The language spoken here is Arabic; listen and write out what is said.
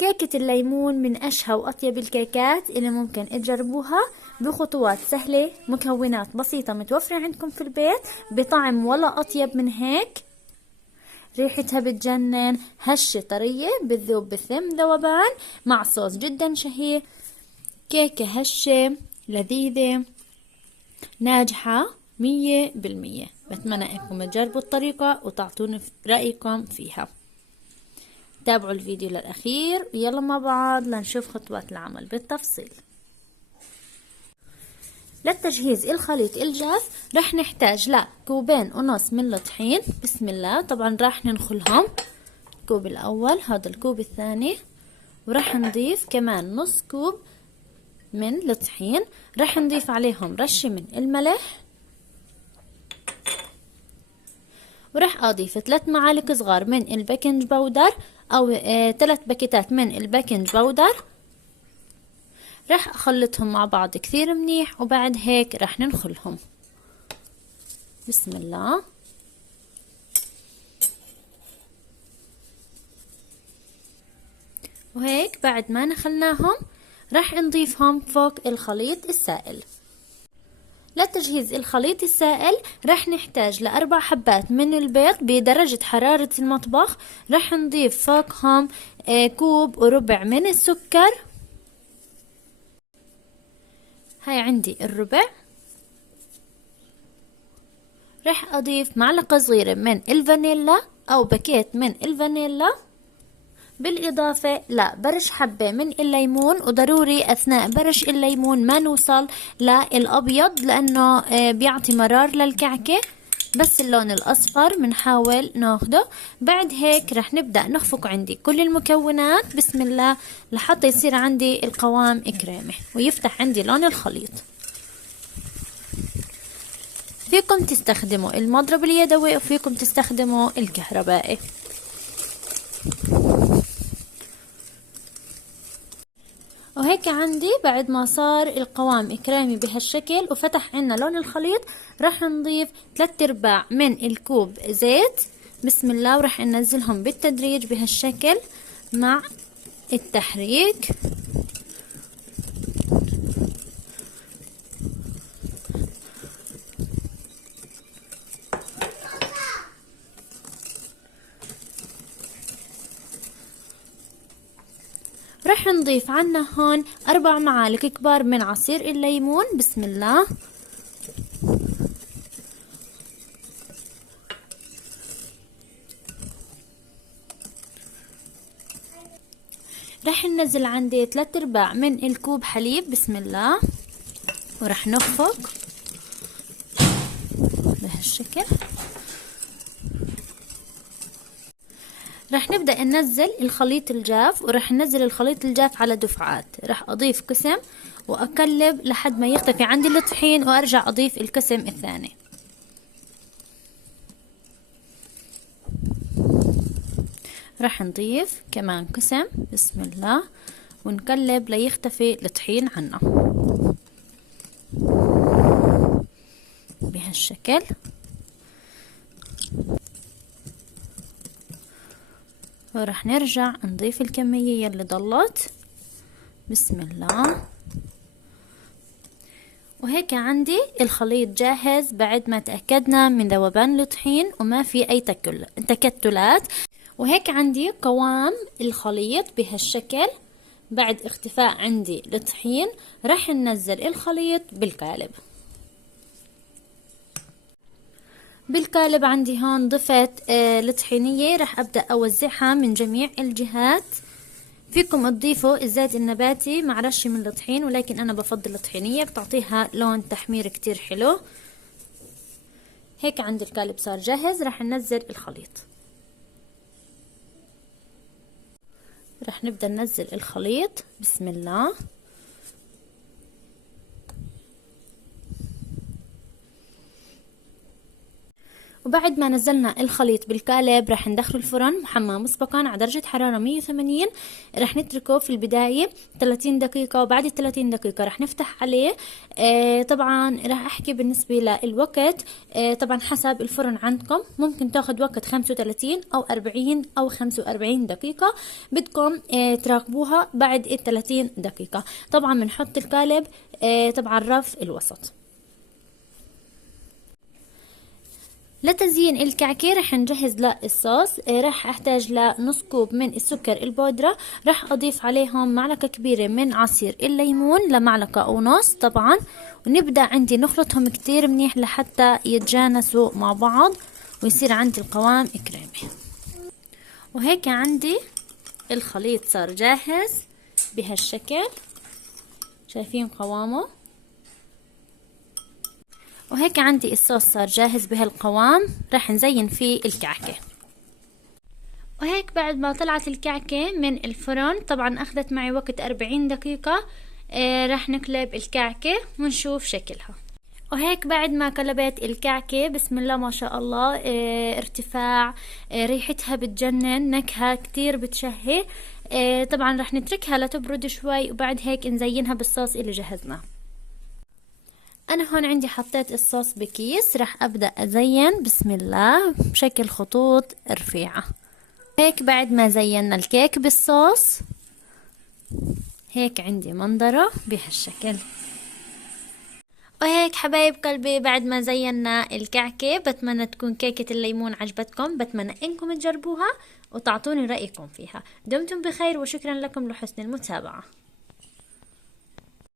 كيكة الليمون من أشهى وأطيب الكيكات اللي ممكن تجربوها بخطوات سهلة، مكونات بسيطة متوفرة عندكم في البيت، بطعم ولا أطيب من هيك. ريحتها بتجنن، هشة طرية بتذوب بالثم ذوبان، مع صوص جدا شهي. كيكة هشة لذيذة ناجحة 100%. بتمنى انكم تجربوا الطريقة وتعطوني رأيكم فيها. تابعوا الفيديو للأخير ويلا مع بعض لنشوف خطوات العمل بالتفصيل. للتجهيز الخليط الجاف رح نحتاج كوبين ونص من الطحين. بسم الله. طبعا راح ننخلهم، الكوب الأول، هذا الكوب الثاني، ورح نضيف كمان نص كوب من الطحين. رح نضيف عليهم رشة من الملح، ورح أضيف 3 معالق صغار من البيكنج باودر أو 3 باكيتات من البيكنج باودر. رح أخلطهم مع بعض كثير منيح، وبعد هيك رح ننخلهم. بسم الله. وهيك بعد ما نخلناهم رح نضيفهم فوق الخليط السائل. لتجهيز الخليط السائل رح نحتاج ل4 حبات من البيض بدرجة حرارة المطبخ. رح نضيف فوقهم كوب وربع من السكر. هاي عندي الربع. رح أضيف معلقة صغيرة من الفانيلا أو باكيت من الفانيلا، بالإضافة برش حبة من الليمون. وضروري أثناء برش الليمون ما نوصل للأبيض لأنه بيعطي مرار للكعكة، بس اللون الأصفر بنحاول ناخده. بعد هيك رح نبدأ نخفق عندي كل المكونات بسم الله لحتى يصير عندي القوام كريمي ويفتح عندي لون الخليط. فيكم تستخدموا المضرب اليدوي وفيكم تستخدموا الكهربائي. وهيك عندي بعد ما صار القوام كريمي بهالشكل وفتح عنا لون الخليط، رح نضيف 3/4 من الكوب زيت. بسم الله. ورح ننزلهم بالتدريج بهالشكل مع التحريك. رح نضيف عنا هون 4 معالق كبار من عصير الليمون. بسم الله. رح ننزل عندي 3/4 من الكوب حليب. بسم الله. ورح نخفق بهالشكل. رح نبدأ ننزل الخليط الجاف، ورح ننزل الخليط الجاف على دفعات. رح أضيف قسم وأقلب لحد ما يختفي عندي الطحين، وأرجع أضيف القسم الثاني. رح نضيف كمان قسم. بسم الله. ونقلب ليختفي الطحين عنا بهالشكل. ورح نرجع نضيف الكمية يلي ضلت. بسم الله. وهيك عندي الخليط جاهز بعد ما تأكدنا من ذوبان الطحين وما في أي تكتلات. وهيك عندي قوام الخليط بهالشكل بعد اختفاء عندي الطحين. رح ننزل الخليط بالقالب. بالقالب عندي هون ضفت الطحينية، رح أبدأ أوزعها من جميع الجهات. فيكم تضيفوا الزيت النباتي مع رشة من الطحين، ولكن أنا بفضل الطحينية بتعطيها لون تحمير كتير حلو. هيك عندي القالب صار جاهز. رح ننزل الخليط. رح نبدأ ننزل الخليط. بسم الله. وبعد ما نزلنا الخليط بالقالب رح ندخله الفرن محمى مسبقا على درجة حرارة 180. رح نتركه في البداية 30 دقيقة، وبعد ال 30 دقيقة رح نفتح عليه. طبعا رح احكي بالنسبة للوقت، طبعا حسب الفرن عندكم، ممكن تاخد وقت 35 او 40 او 45 دقيقة بدكم تراقبوها بعد ال 30 دقيقة. طبعا بنحط القالب طبعا الرف الوسط. لتزيين الكعكة رح نجهز للصوص. رح احتاج لنص كوب من السكر البودرة، رح اضيف عليهم معلقة كبيرة من عصير الليمون لمعلقة او نص طبعا، ونبدأ عندي نخلطهم كتير منيح لحتى يتجانسوا مع بعض ويصير عندي القوام كريمي. وهيك عندي الخليط صار جاهز بهالشكل، شايفين قوامه؟ وهيك عندي الصوص صار جاهز بهالقوام، رح نزين فيه الكعكة. وهيك بعد ما طلعت الكعكة من الفرن، طبعا اخذت معي وقت 40 دقيقة، رح نقلب الكعكة ونشوف شكلها. وهيك بعد ما قلبت الكعكة بسم الله ما شاء الله، ارتفاع، ريحتها بتجنن، نكهة كتير بتشهي. طبعا رح نتركها لتبرد شوي، وبعد هيك نزينها بالصوص اللي جهزناه. انا هون عندي حطيت الصوص بكيس، رح ابدأ ازين بسم الله بشكل خطوط رفيعة. هيك بعد ما زينا الكيك بالصوص، هيك عندي منظره بهالشكل. وهيك حبايب قلبي بعد ما زينا الكعكة، بتمنى تكون كيكة الليمون عجبتكم، بتمنى انكم تجربوها وتعطوني رأيكم فيها. دمتم بخير وشكرا لكم لحسن المتابعة.